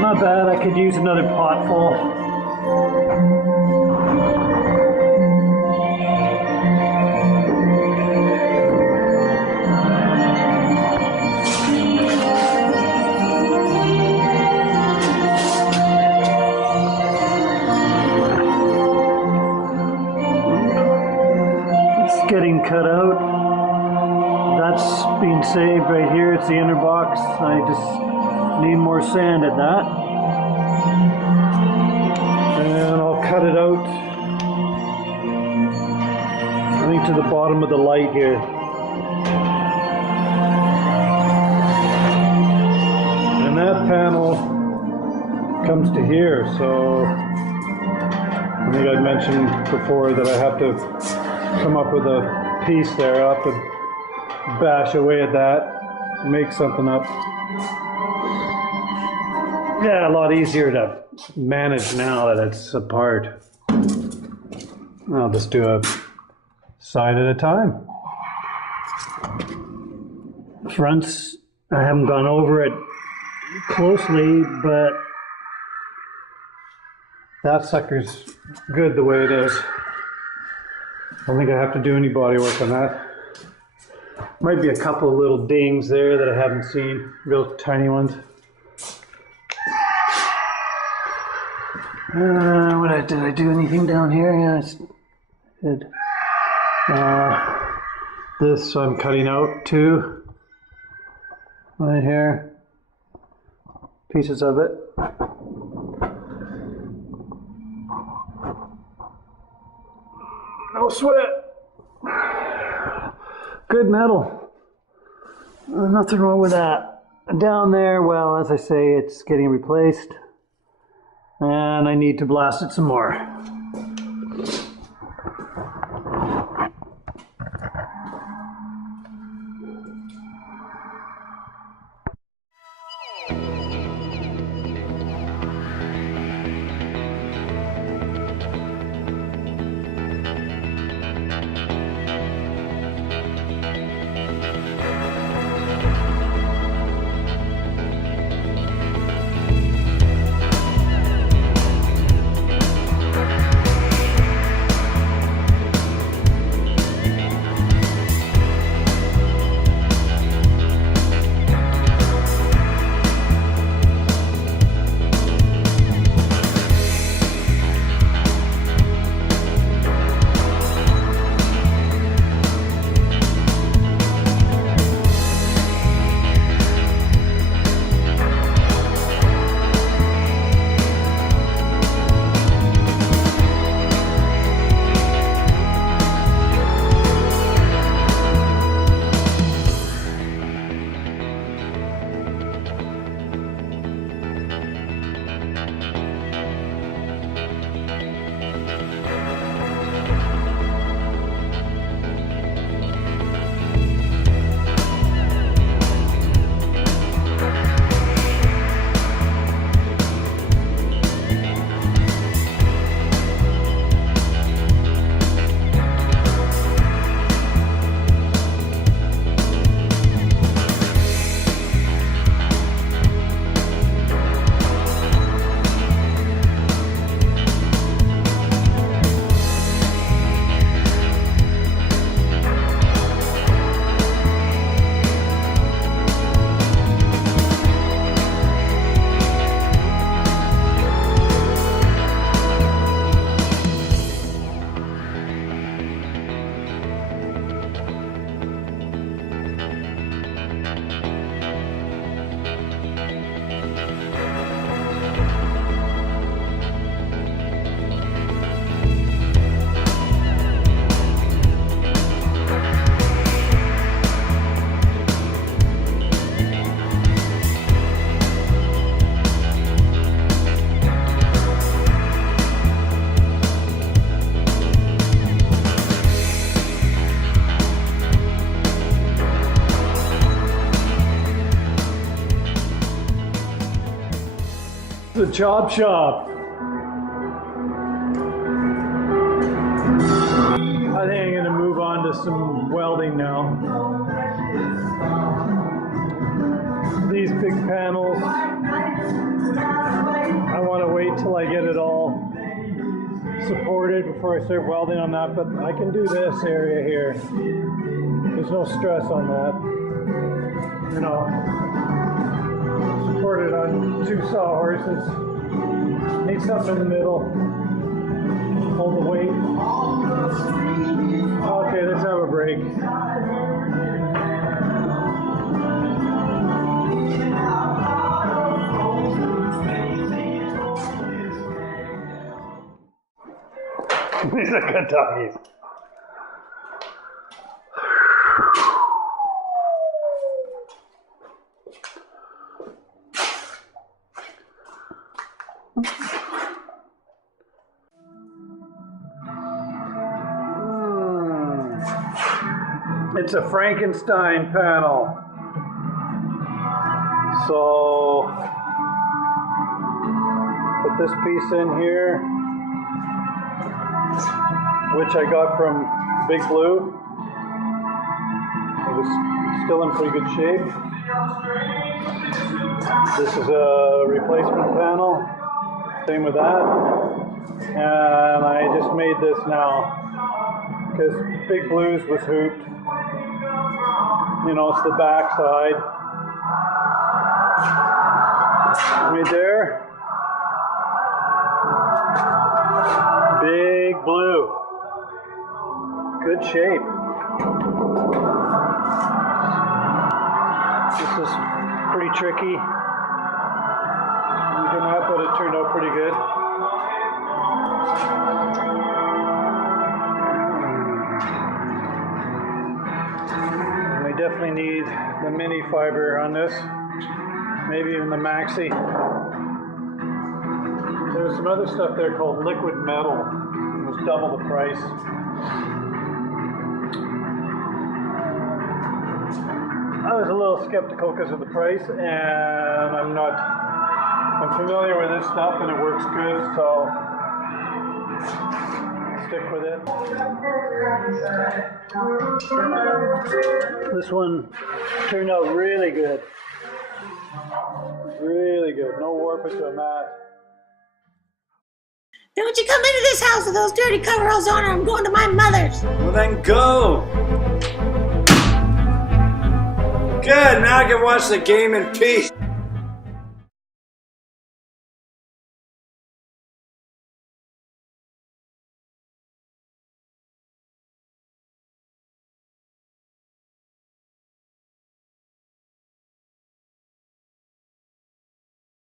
Not bad, I could use another pot full. It's getting cut out. That's being saved right here. It's the inner box. I just need more sand at that. And I'll cut it out, I think, to the bottom of the light here. And that panel comes to here, so I think I mentioned before that I have to come up with a piece there. I'll have to bash away at that, make something up. Yeah, a lot easier to manage now that it's apart. I'll just do a side at a time. Fronts, I haven't gone over it closely, but that sucker's good the way it is. I don't think I have to do any body work on that. Might be a couple of little dings there that I haven't seen, real tiny ones. Did I do anything down here? Yeah, I did. This I'm cutting out too. Right here. Pieces of it. No sweat. Good metal. Nothing wrong with that. Down there, well, as I say, it's getting replaced. And I need to blast it some more. the chop shop. I think I'm going to move on to some welding now. These big panels, I want to wait till I get it all supported before I start welding on that, but I can do this area here. There's no stress on that. You know, supported on two sawhorses. Need something in the middle. Hold the weight. Okay, let's have a break. These are good doggies. It's a Frankenstein panel. So put this piece in here, which I got from Big Blue. It was still in pretty good shape. This is a replacement panel. Same with that. And I just made this now because Big Blue's was hooped. You know, it's the back side. Right there. Big Blue. Good shape. This is pretty tricky. You can have, but it turned out pretty good. Definitely need the mini fiber on this, maybe even the maxi. There's some other stuff there called liquid metal. It was double the price. I was a little skeptical because of the price, and I'm familiar with this stuff and it works good, so stick with it. This one turned out really good. Really good. No warpage on that. Don't you come into this house with those dirty coveralls on or I'm going to my mother's. Well then go! Good, now I can watch the game in peace.